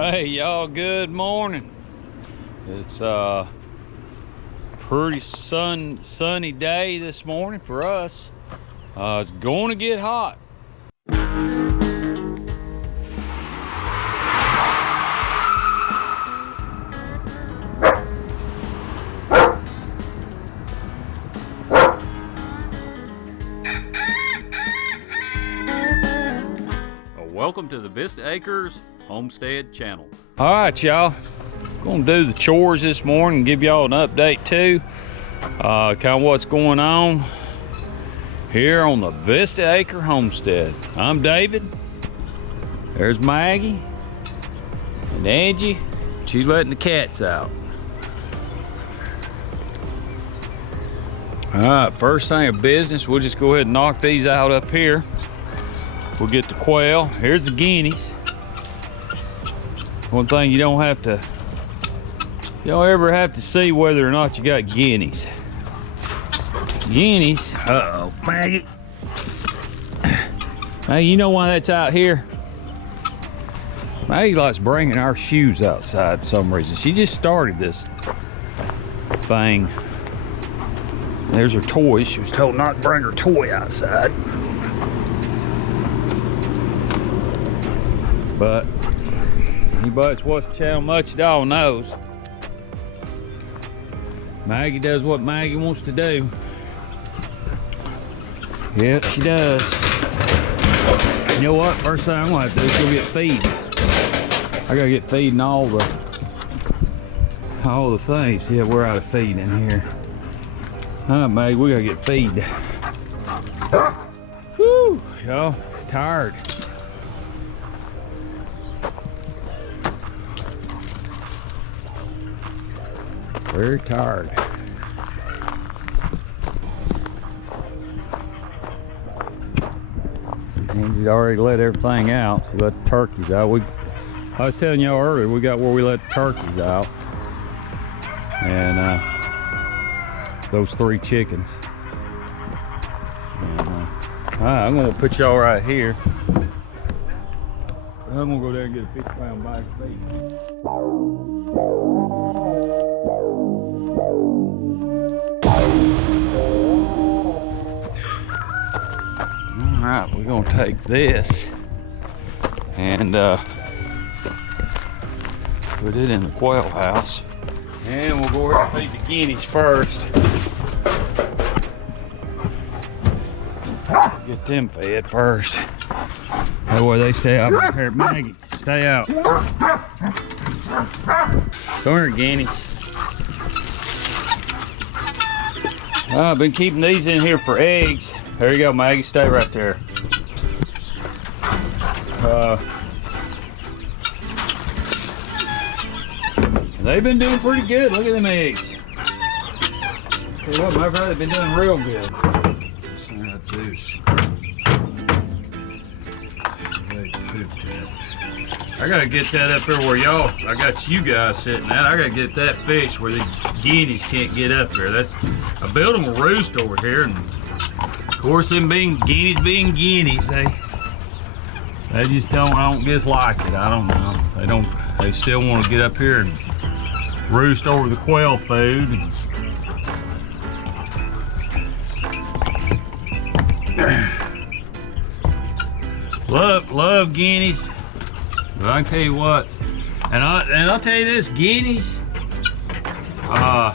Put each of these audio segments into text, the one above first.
Hey y'all, good morning. It's a pretty sunny day this morning for us. It's going to get hot. Welcome to the Vista Acres Homestead channel. All right, y'all. Gonna do the chores this morning and give y'all an update too. Kind of what's going on here on the Vista Acre Homestead. I'm David. There's Maggie and Angie. She's letting the cats out. All right, first thing of business, we'll just go ahead and knock these out up here. We'll get the quail. Here's the guineas. One thing you don't ever have to see whether or not you got guineas. Guineas, uh-oh, Maggie. Hey, you know why that's out here? Maggie likes bringing our shoes outside for some reason. She just started this thing. There's her toy. She was told not to bring her toy outside. But anybody that's watched the channel much at all knows Maggie does what Maggie wants to do. Yep, she does. You know what? First thing I'm gonna have to do is go get feed. I gotta get feeding all the things. Yeah, we're out of feed in here. All right, Maggie, we gotta get feed. Whew, y'all, tired. Very tired. Angie's already let everything out. She let the turkeys out. I was telling y'all earlier, we got where we let the turkeys out. And those 3 chickens. And, all right, I'm gonna put y'all right here. I'm gonna go there and get a 50-pound bag of feed. All right, we're gonna take this and put it in the quail house. And we'll go ahead and feed the guineas first. Get them fed first. That way they stay out here. Maggie, stay out. Come here, guineas. I've been keeping these in here for eggs. There you go, Maggie, stay right there. They've been doing pretty good. Look at them eggs. Tell you what, my brother, they've been doing real good. I gotta get that up there where I got you guys sitting at. I gotta get that fish where these guineas can't get up there. I built them a roost over here, and of course, them guineas being guineas, they just don't dislike it. I don't know. They still want to get up here and roost over the quail food. Love guineas. But I can tell you what, and I'll tell you this, guineas are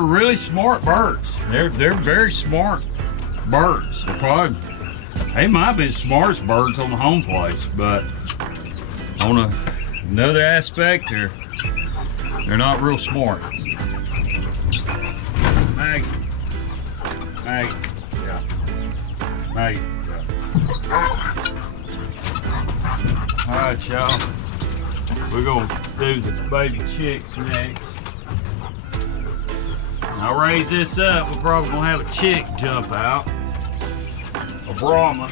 really smart birds. They're very smart birds. They might have been the smartest birds on the home place, but on another aspect, they're not real smart. Maggie, yeah, Maggie. All right, y'all. We're gonna do the baby chicks next. I'll raise this up. We're probably gonna have a chick jump out. A Brahma.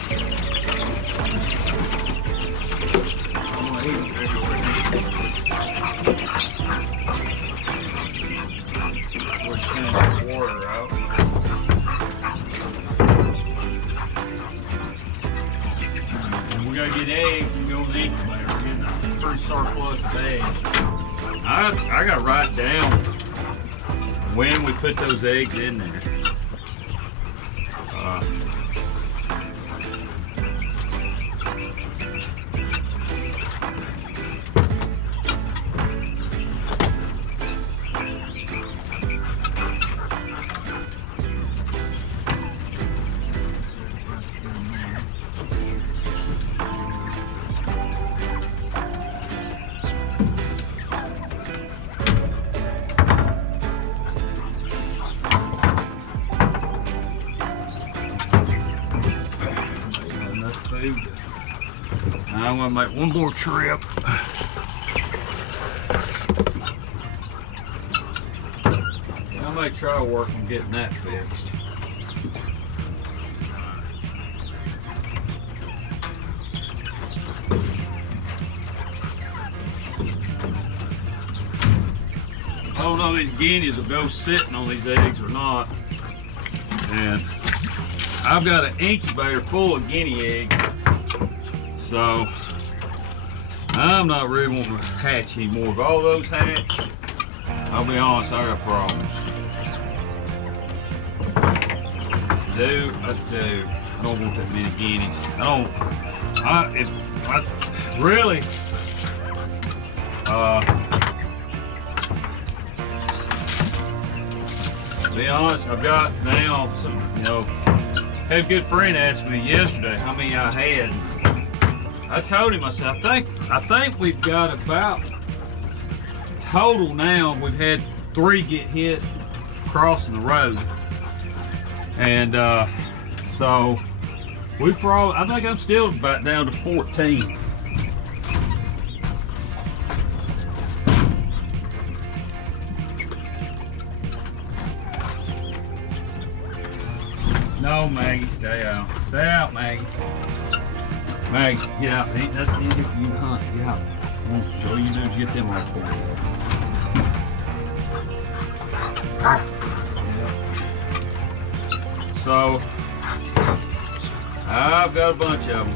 We'll change the water out. And we gotta get eggs and go in the incubator. pretty surplus of eggs. I got to write down when we put those eggs in there. I'm gonna make one more trip. I may try to work on getting that fixed. I don't know if these guineas will go sitting on these eggs or not. And I've got an incubator full of guinea eggs. So I'm not really wanting to hatch anymore. If all those hatch, I'll be honest, I got problems. Dude, I don't want that many guineas. Really, to be honest, I've got now some, had a good friend ask me yesterday how many I had. I told him, I said, I think we've got about, total now, we've had 3 get hit crossing the road. And so, I think I'm still about down to 14. No, Maggie, stay out. Stay out, Maggie. Maggie, get out. Ain't nothing in here for you to hunt. Get out. Come on, all you do is get them right for you. So, I've got a bunch of them.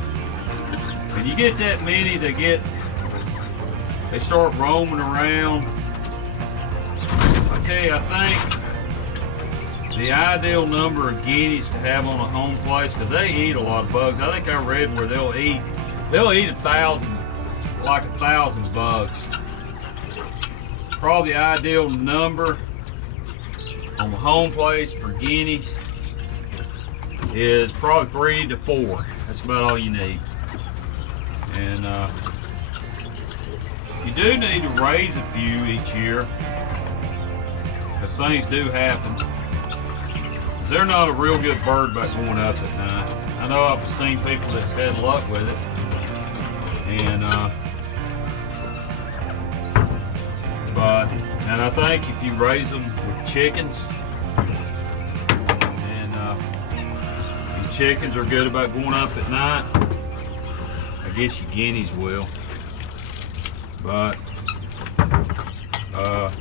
When you get that many, they start roaming around. I tell you, I think the ideal number of guineas to have on a home place, because they eat a lot of bugs. I think I read where they'll eat 1,000 bugs. Probably the ideal number on the home place for guineas is probably 3 to 4. That's about all you need. And you do need to raise a few each year, because things do happen. They're not a real good bird about going up at night. I know I've seen people that's had luck with it. And I think if you raise them with chickens, and your chickens are good about going up at night, I guess your guineas will. But I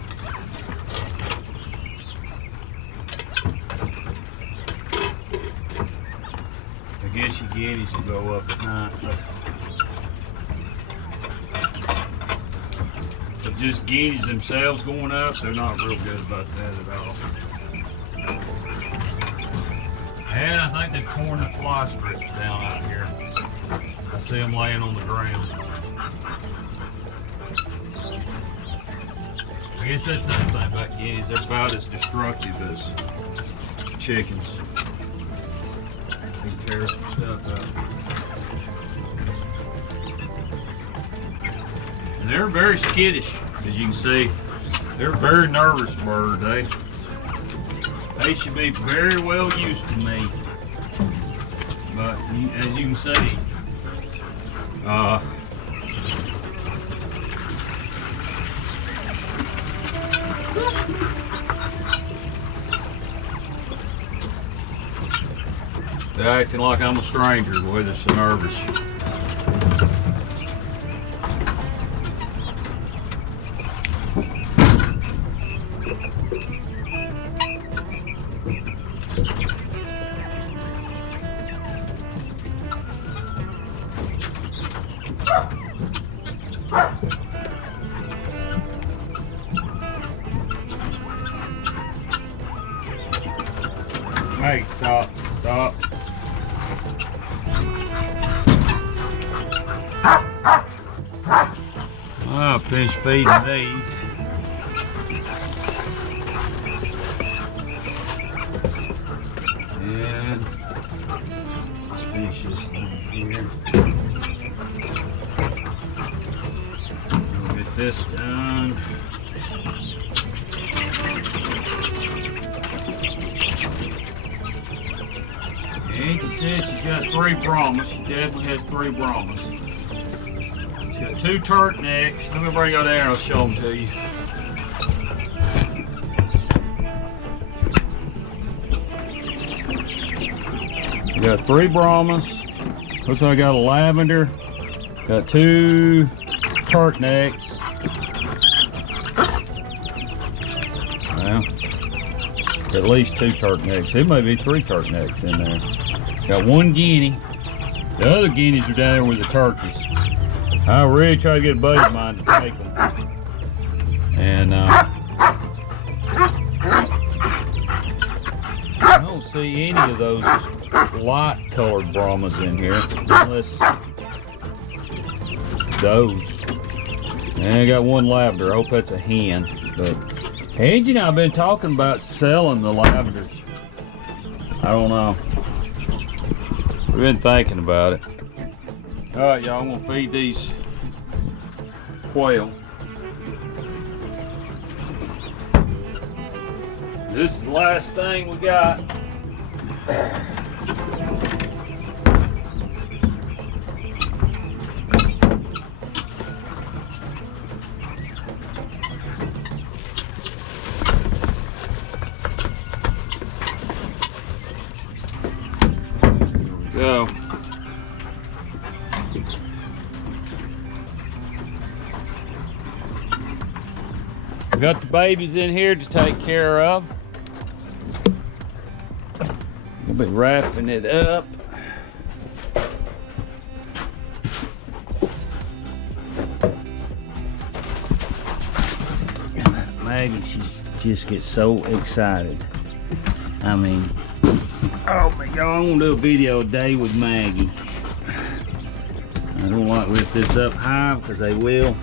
guess your guineas will go up at night, but just guineas themselves going up, they're not real good about that at all. And I think they've torn the fly strips down out here. I see them laying on the ground. I guess that's another thing about guineas. They're about as destructive as chickens. They can tear some stuff up. And they're very skittish, as you can see. They're a very nervous bird. They should be very well used to me. But as you can see, they're acting like I'm a stranger, boy, they're so nervous. Hey, stop, stop. I'll finish feeding these. And let's finish this thing here. We'll get this done. Angie said she's got 3 Brahmas. She definitely has 3 Brahmas. She's got 2 turtlenecks. Let me bring you down there and I'll show them to you. We got 3 Brahmas. Looks like I got a lavender. Got 2 turtlenecks. Well, at least 2 turtlenecks. There may be 3 turtlenecks in there. Got 1 guinea. The other guineas are down there with the turkeys. I really try to get a buddy of mine to take them. And I don't see any of those light colored Brahmas in here, unless those. And I got 1 lavender. I hope that's a hen. But Angie and I have been talking about selling the lavenders. I don't know. We've been thinking about it. All right, y'all, I'm gonna feed these quail. This is the last thing we got. Go. We got the babies in here to take care of. We'll be wrapping it up. Maggie, she just gets so excited. I mean, oh my God, I'm gonna do a video today with Maggie. I don't like to lift this up high because they will.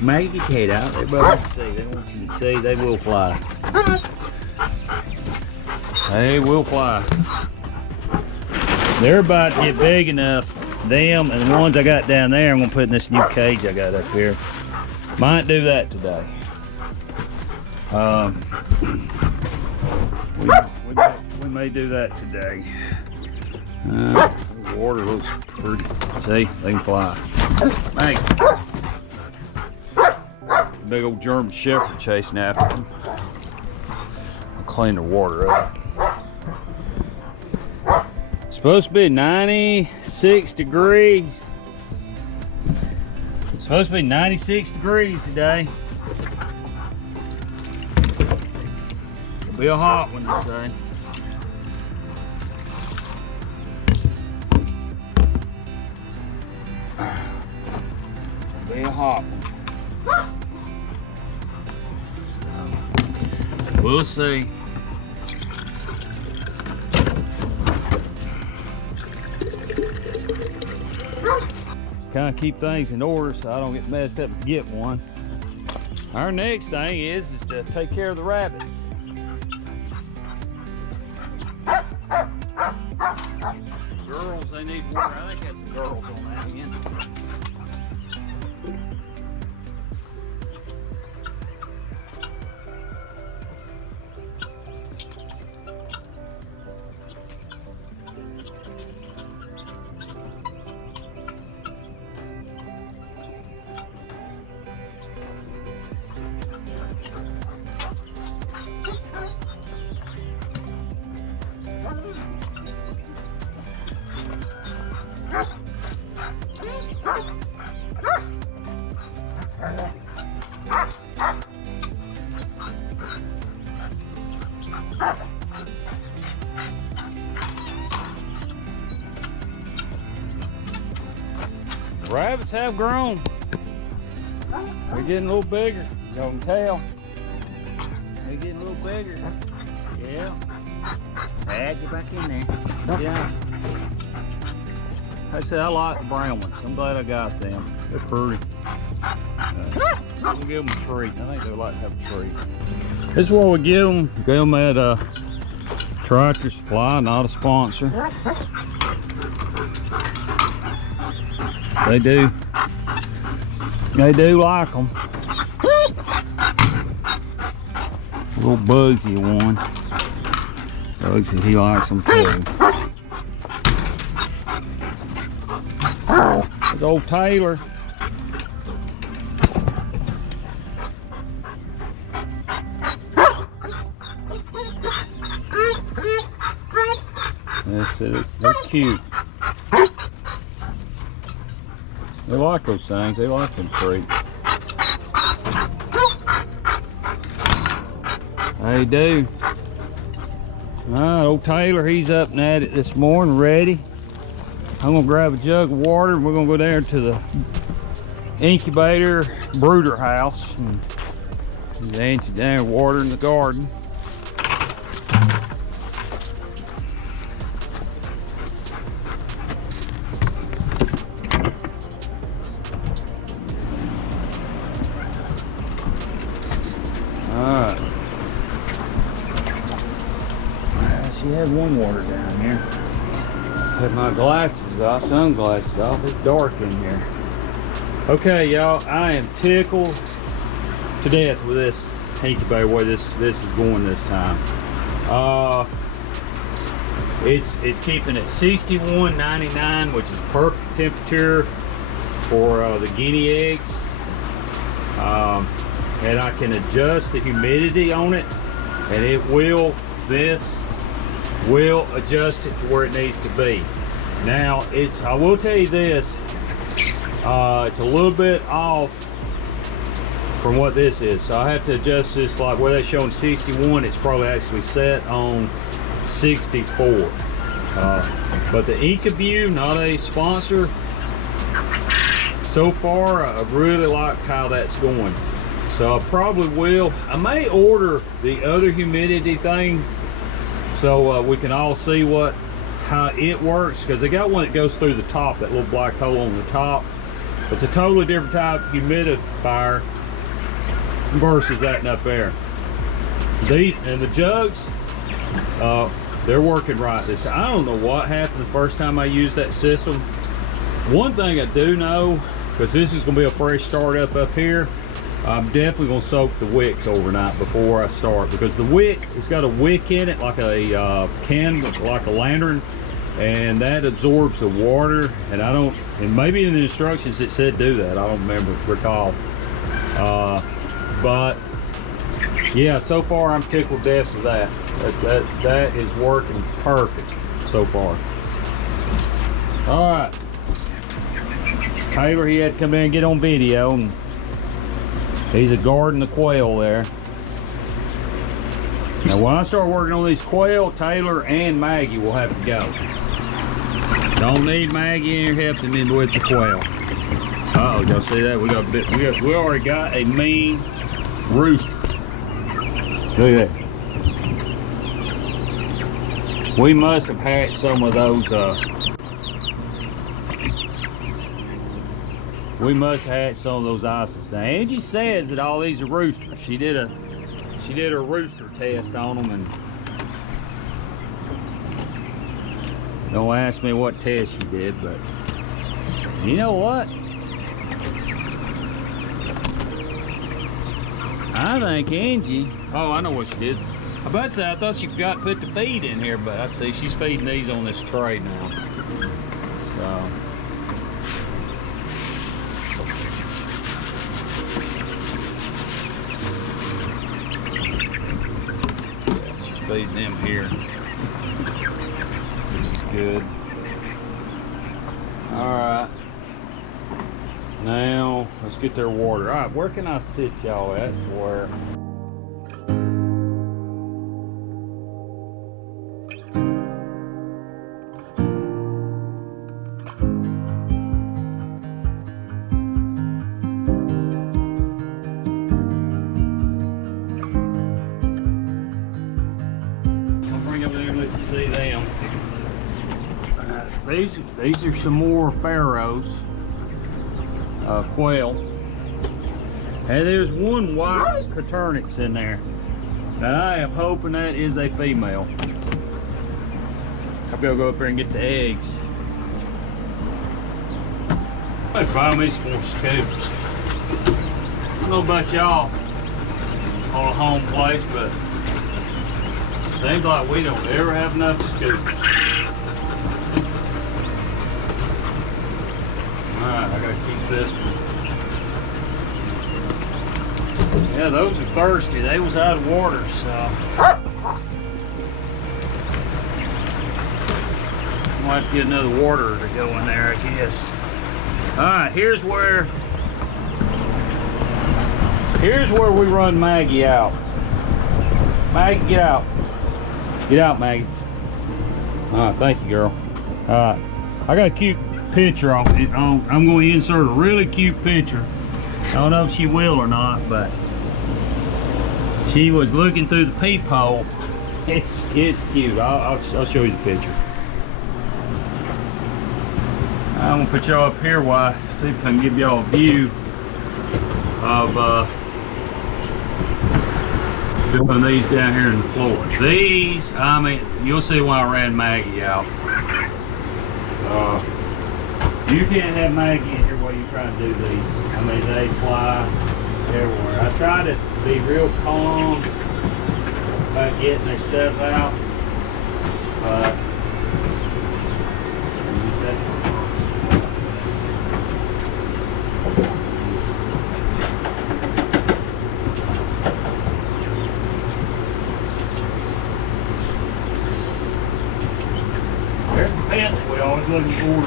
Maggie, get your head out. Everybody can see. They want you to see. They will fly. They will fly. They're about to get big enough. Them and the ones I got down there, I'm gonna put in this new cage I got up here. Might do that today. We may do that today. The water looks pretty. See, they can fly. Hey, big old German Shepherd chasing after them. I'll clean the water up. It's supposed to be 96 degrees. It's supposed to be 96 degrees today. It'll be a hot one, they say. It'll be a hot one. So, we'll see. Kind of keep things in order so I don't get messed up and forget one. Our next thing is to take care of the rabbits. Girls, they need water. I think that's some girls on that end. The rabbits have grown. They're getting a little bigger. You can tell. They're getting a little bigger. Yeah. Add you back in there. Yeah. I said I like the brown ones. I'm glad I got them. They're pretty. We'll give them a treat. I think they would like to have a treat. This is what we give them. Give them at Tractor Supply, not a sponsor. They do like them. Little Bugsy one. Bugsy, he likes them too. There's old Taylor. That's it. They're cute. They like those things. They like them treats. They do. Alright, old Taylor, he's up and at it this morning, ready. I'm gonna grab a jug of water and we're gonna go down to the incubator brooder house and he's Auntie down watering the garden. Alright. She had one water down here. Put my glasses off, sunglasses off. It's dark in here. Okay, y'all, I am tickled to death with this incubator, where this is going this time. It's keeping it 61.99, which is perfect temperature for the guinea eggs. And I can adjust the humidity on it, and this will adjust it to where it needs to be. Now, I will tell you this, it's a little bit off from what this is. So I have to adjust this, like where they're showing 61, it's probably actually set on 64. But the Incaview, not a sponsor, so far I really like how that's going. So I probably will. I may order the other humidity thing so we can all see how it works, because they got one that goes through the top, that little black hole on the top. It's a totally different type of humidifier versus that up there. And the jugs, they're working right this time. I don't know what happened the first time I used that system. One thing I do know, because this is going to be a fresh start up here, I'm definitely going to soak the wicks overnight before I start, because the wick, it's got a wick in it like a like a lantern, and that absorbs the water. And and maybe in the instructions it said do that, I don't recall. But yeah, so far I'm tickled death with that. That is working perfect so far. All right, Taylor, he had to come in and get on video, and he's a guarding the quail there. Now when I start working on these quail, Taylor and Maggie will have to go. Don't need Maggie in here helping me with the quail. Uh-oh, y'all see that? We already got a mean rooster. Look at that. We must have hatched some of those ices. Now Angie says that all these are roosters. She did a rooster test on them, and don't ask me what test she did, but you know what? I think Angie, oh, I know what she did. I about to say, I thought she forgot to put the feed in here, but I see she's feeding these on this tray now. So. Feeding them here, which is good. All right, now let's get their water. All right, where can I sit y'all at? Where? these are some more pharaohs, quail. And there's one white craternix in there. Now I am hoping that is a female. I'll go up there and get the eggs. I'd find me some more scoops. I don't know about y'all on a home place, but it seems like we don't ever have enough scoops. Alright, I gotta keep this one. Yeah, those are thirsty. They was out of water, so might have to get another water to go in there, I guess. Alright, here's where we run Maggie out. Maggie, get out. Get out, Maggie. Alright, thank you, girl. Alright, I got a cute picture off it. I'm going to insert a really cute picture. I don't know if she will or not, but she was looking through the peephole. It's cute. I'll show you the picture. I'm gonna put y'all up here while see if I can give y'all a view of doing these down here in the floor. These, I mean, you'll see when I ran Maggie out. You can't have Maggie in here while you're trying to do these. I mean, they fly everywhere. I try to be real calm about getting their stuff out, but there's the pets we always looking for.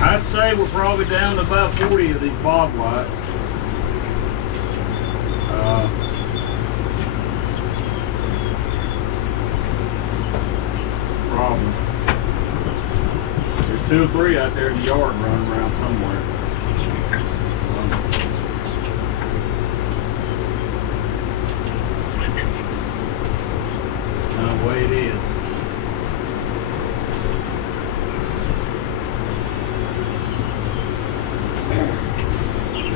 I'd say we're probably down to about 40 of these bob whites. Problem. There's 2 or 3 out there in the yard running around somewhere. That's kind of the way it is.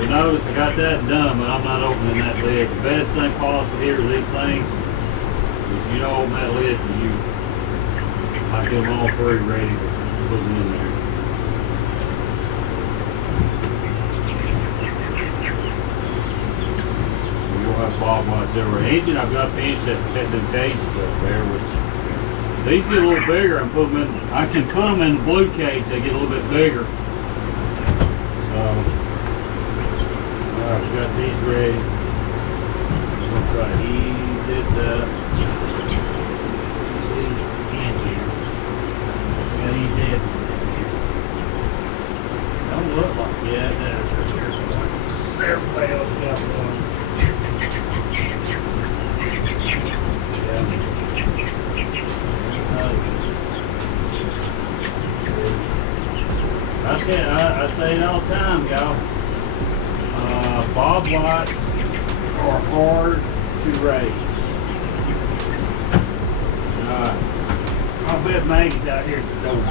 Notice I got that done, but I'm not opening that lid. The best thing possible here with these things is you don't open that lid and you I get them all 3 ready to put them in there. You'll have bob whites everywhere. Engine, I've got finished that them cages up there, which these get a little bigger and put them in. I can put them in the blue cage, they get a little bit bigger. So we got these ready. We'll try to ease this up. These in here. We gotta ease that. Don't look like that. There fails. Got one. Yeah. I say it all the time, y'all. Bob whites are hard to raise. I'll bet Maggie's out here at the door.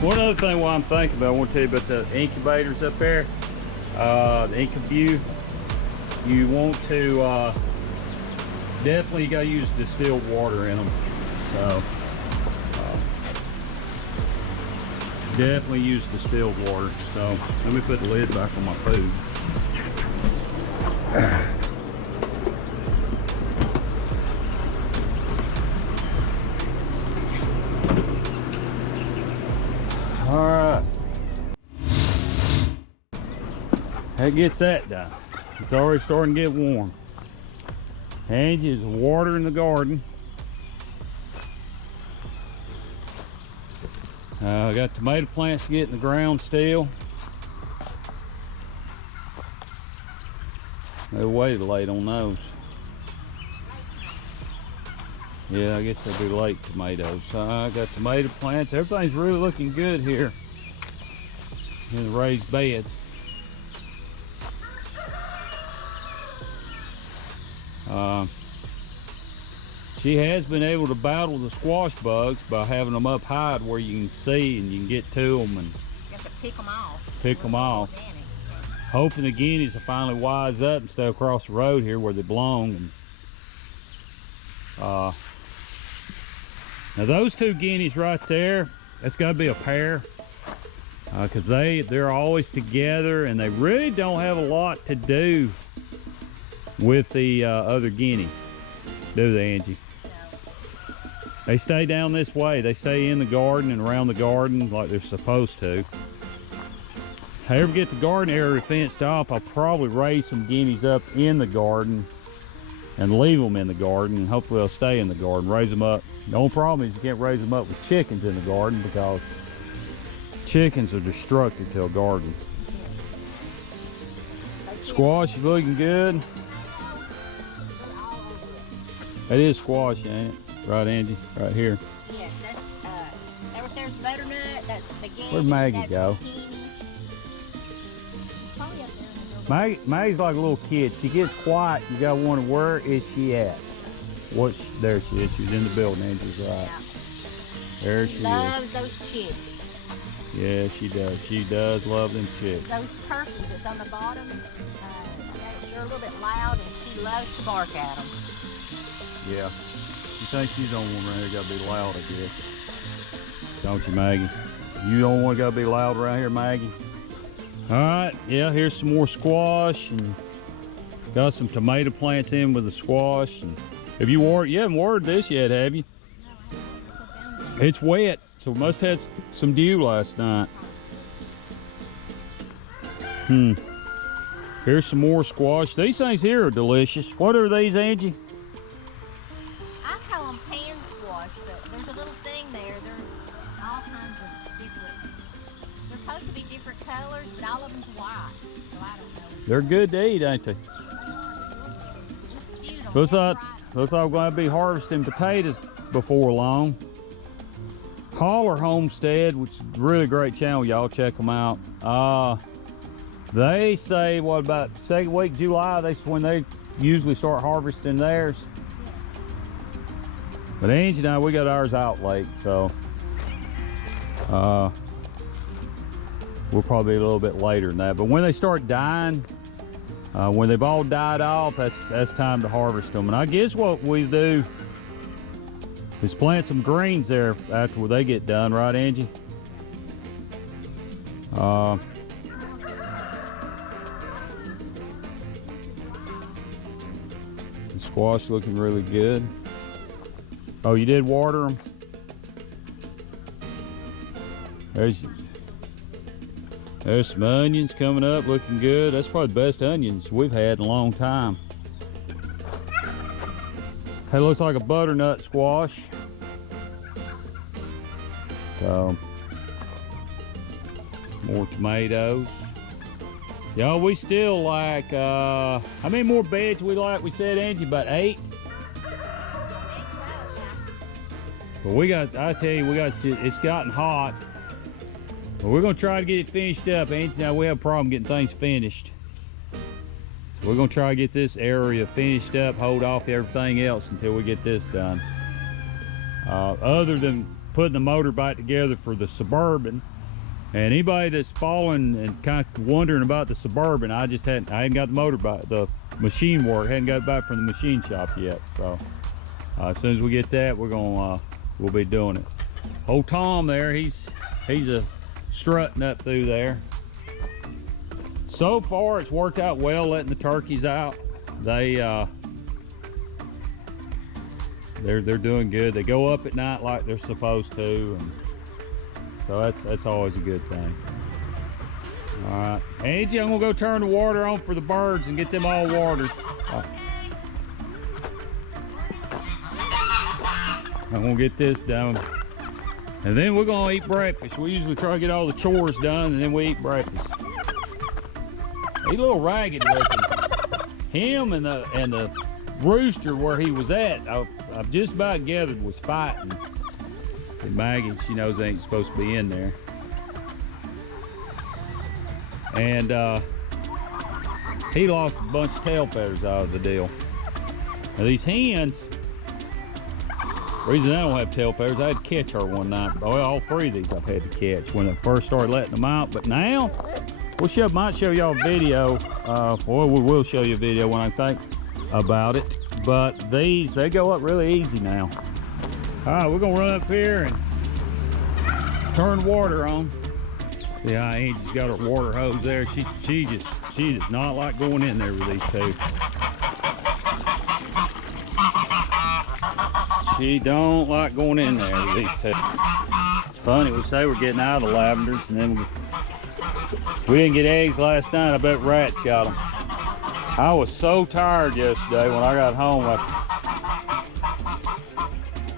One other thing while I'm thinking about, I want to tell you about the incubators up there. The Incubue, you want to definitely got to use distilled water in them. So definitely use distilled water. So let me put the lid back on my food. All right, that gets that done. It's already starting to get warm. Angie is watering the garden. I got tomato plants to get in the ground still. They're way late on those. Yeah, I guess they'll be late tomatoes. I got tomato plants. Everything's really looking good here in the raised beds. She has been able to battle the squash bugs by having them up high where you can see and you can get to them and you have to pick them off. Pick them off. Hoping the guineas will finally wise up and stay across the road here where they belong. And, now those two guineas right there, that's got to be a pair because they're always together and they really don't have a lot to do with the other guineas, do they, Angie? They stay down this way. They stay in the garden and around the garden like they're supposed to. If I ever get the garden area fenced off, I'll probably raise some guineas up in the garden and leave them in the garden, and hopefully they'll stay in the garden, raise them up. The only problem is you can't raise them up with chickens in the garden because chickens are destructive to a garden. Squash is looking good. That is squash, ain't it? Right, Angie? Right here. Yes, that's, there's butternut, that's the guinea. Where'd Maggie go? Maggie's like a little kid. She gets quiet. You gotta wonder, where is she at? There she is. She's in the building. Angie's right. There she loves is. Those chicks. Yeah, she does. She does love them chicks. Those turkeys that's on the bottom, they're a little bit loud, and she loves to bark at them. Yeah. You think she's the only one around here gotta be loud, I guess. Don't you, Maggie? You don't want to gotta be loud around here, Maggie? All right, yeah, here's some more squash, and got some tomato plants in with the squash. And have you haven't watered this yet, have you? No, it's wet, so we must have had some dew last night. Here's some more squash. These things here are delicious. What are these, Angie? I call them pan squash, but there's a little thing there. There's all kinds of different, they're supposed to be different colors, but all of them's white, so I don't know. They're good to eat, ain't they? Looks like we're going to be harvesting potatoes before long. Homestead, which is a really great channel, y'all check them out. They say, what, about second week of July, that's when they usually start harvesting theirs. But Angie and I, we got ours out late, so we'll probably be a little bit later than that. But when they start dying, when they've all died off, that's time to harvest them. And I guess what we do is plant some greens there after they get done, right, Angie? The squash looking really good. Oh, you did water them? There's some onions coming up, looking good. That's probably the best onions we've had in a long time. That looks like a butternut squash. So, more tomatoes. Y'all, we still like, how many more beds we like? We said, Angie, about 8? But I tell you, it's gotten hot. But we're gonna try to get it finished up. Angie, now we have a problem getting things finished. So we're gonna try to get this area finished up, hold off everything else until we get this done. Other than putting the motor back together for the Suburban. And anybody that's following and kind of wondering about the Suburban, I hadn't got the motor back, the machine work, hadn't got it back from the machine shop yet. So as soon as we get that, we'll be doing it. Old Tom there, he's a strutting up through there. So far, it's worked out well letting the turkeys out. They're doing good. They go up at night like they're supposed to, and so that's always a good thing. All right, Angie, I'm gonna go turn the water on for the birds and get them all watered. I'm gonna get this done, and then we're gonna eat breakfast. We usually try to get all the chores done, and then we eat breakfast. He's a little ragged looking. Him and the rooster where he was at, I've just about gathered was fighting. And Maggie, she knows they ain't supposed to be in there. And he lost a bunch of tail feathers out of the deal. Now these hens, the reason I don't have tail feathers, I had to catch her one night. Well, all three of these I've had to catch when I first started letting them out. But now, might show y'all a video. Well, we will show you a video when I think about it. But these, they go up really easy now. All right, we're gonna run up here and turn water on. Yeah, Angie's got her water hose there. She does not like going in there with these two. She don't like going in there with these two. It's funny, we say we're getting out of the lavenders, and then we didn't get eggs last night. I bet rats got them. I was so tired yesterday when I got home.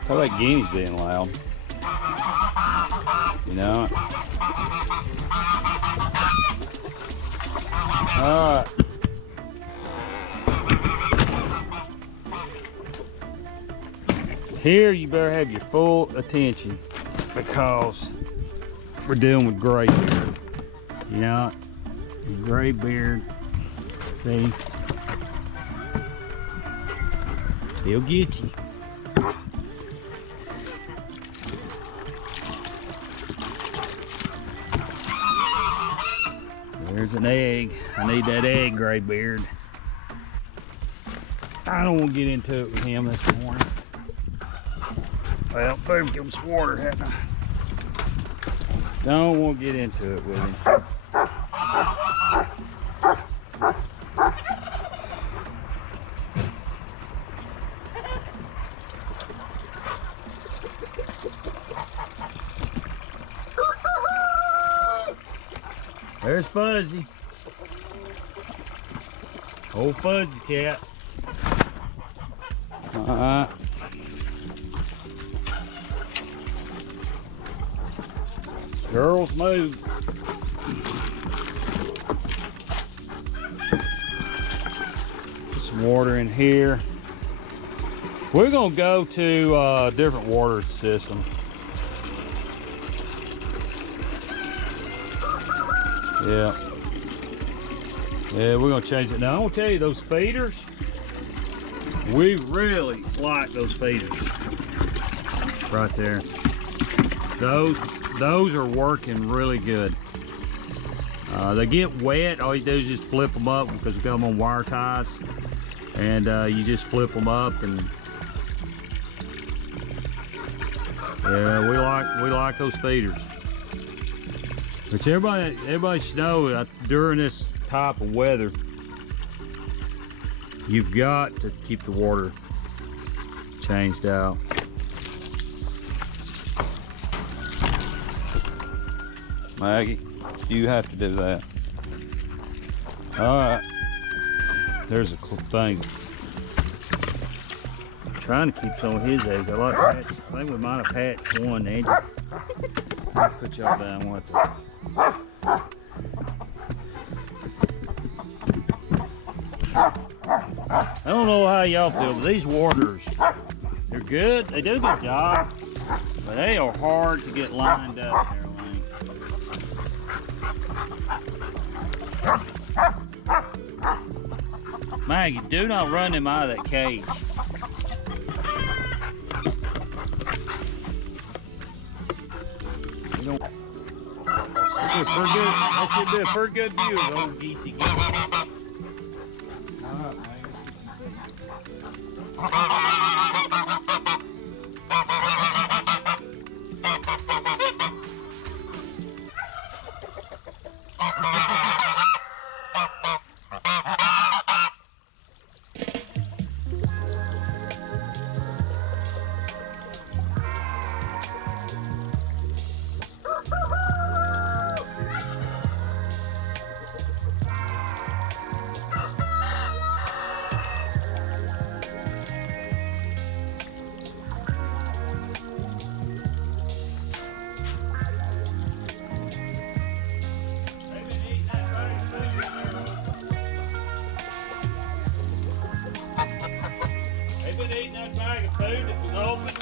How about guineas being loud? You know? All right. Here you better have your full attention because we're dealing with gray beard. You know, gray beard. See? He'll get you. There's an egg. I need that egg, gray beard. I don't want to get into it with him this morning. Well, better give him some water, hadn't I? Don't want to get into it with him. There's Fuzzy. Old Fuzzy cat. Girls move. Put some water in here. We're gonna go to a different water system. Yeah, we're gonna change it. Now, I'm gonna tell you, those feeders, we really like those feeders right there. Those are working really good. They get wet. All you do is just flip them up because we got them on wire ties, and you just flip them up, and yeah, we like those feeders. But everybody should know that during this type of weather, you've got to keep the water changed out. Maggie, you have to do that. All right, there's a cool thing. I'm trying to keep some of his eggs. I think we might have hatched one, Angie. I'll put y'all down with it. I don't know how y'all feel, but these waters, they're good. They do a good job, but they are hard to get lined up there, Lane. Maggie, do not run them out of that cage. That should be a pretty good view of old geesey geese. They've been eating that bag of food that was open.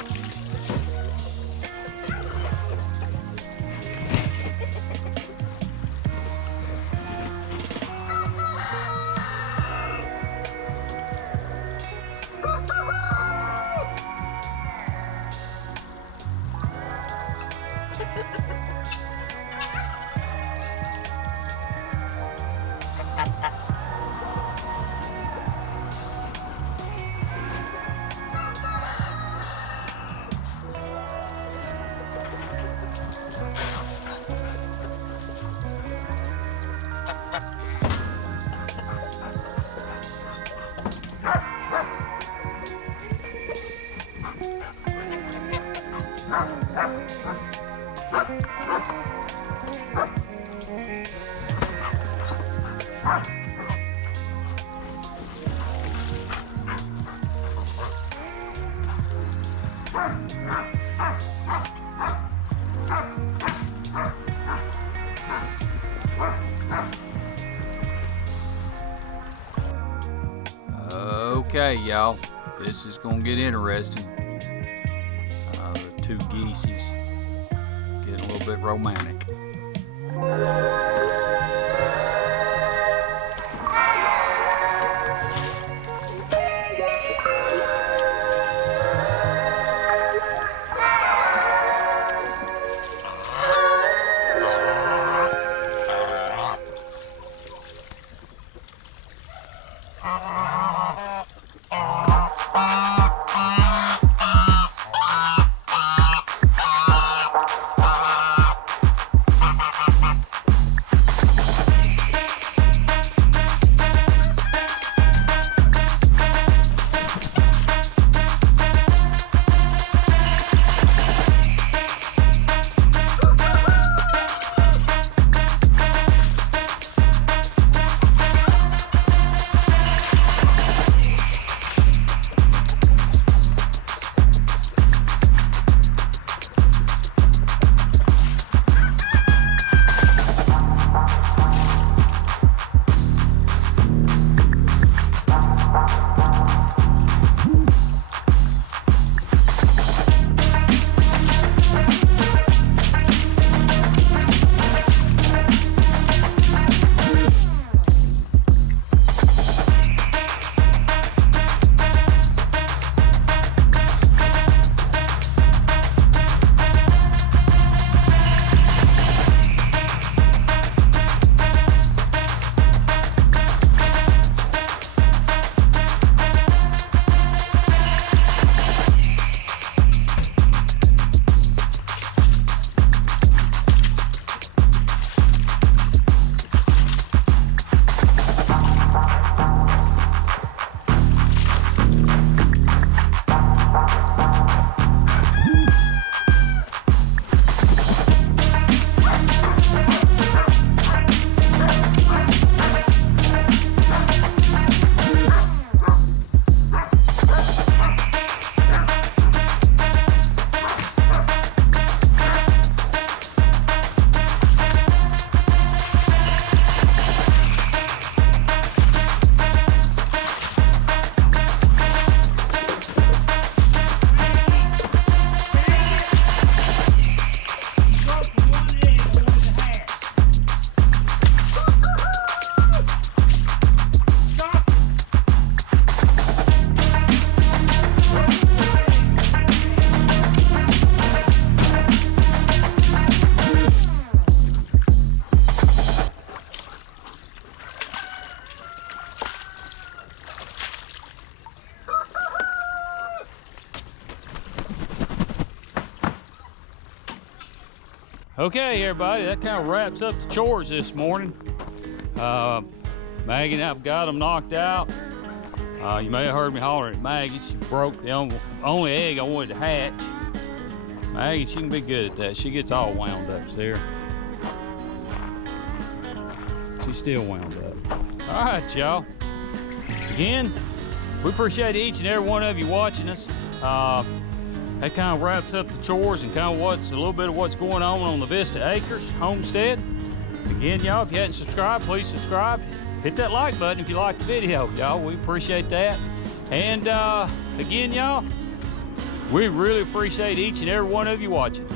Okay, y'all, this is gonna get interesting. The two geese's getting a little bit romantic. Okay, everybody, that kind of wraps up the chores this morning. Maggie and I've got them knocked out. You may have heard me hollering at Maggie. She broke the only egg I wanted to hatch. Maggie, she can be good at that. She gets all wound up, see her? She's still wound up. All right, y'all. Again, we appreciate each and every one of you watching us. That kind of wraps up the chores and kind of a little bit of what's going on the Vista Acres Homestead. Again, y'all, if you hadn't subscribed, please subscribe. Hit that like button if you like the video, y'all. We appreciate that. And again, y'all, we really appreciate each and every one of you watching.